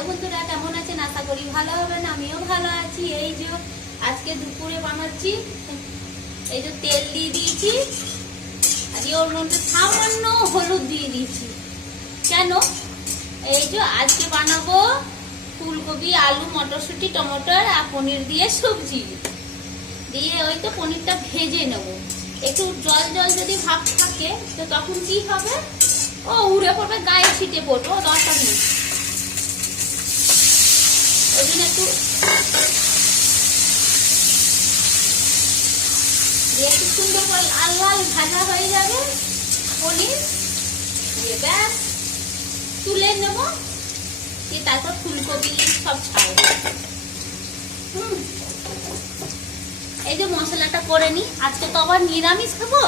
Hello বন্ধুরা, কেমন আছেন? আশা করি ভালো হবেন। আমিও ভালো আছি। এই যে আজকে দুপুরে বানাচ্ছি, এই যে তেল দিয়ে দিয়েছি, আর ওর মধ্যে সামান্য হলুদ দিয়ে দিয়েছি। কেন? এই যে আজকে বানাবো ফুলকপি, আলু, মটরশুঁটি, টমেটোর আর পনির দিয়ে সবজি দিয়ে ওই তো পনিরটা ভেজে নেব। একটু জল জল যদি ভাব থাকে তো তখন কি হবে, ও উড়ে পড়বে, গায়ে ছিটে পড়বে, ও দরকার নেই। ওই জন্য একটু একটু সুন্দর করে লাল লাল ভাজা হয়ে যাবে পনির, দিয়ে ব্যাস তুলে নেব, দিয়ে তারপর ফুলকপি সব ছাড়বো। এই যে মশলাটা করে নি, আজকে তো আবার নিরামিষ খাবো।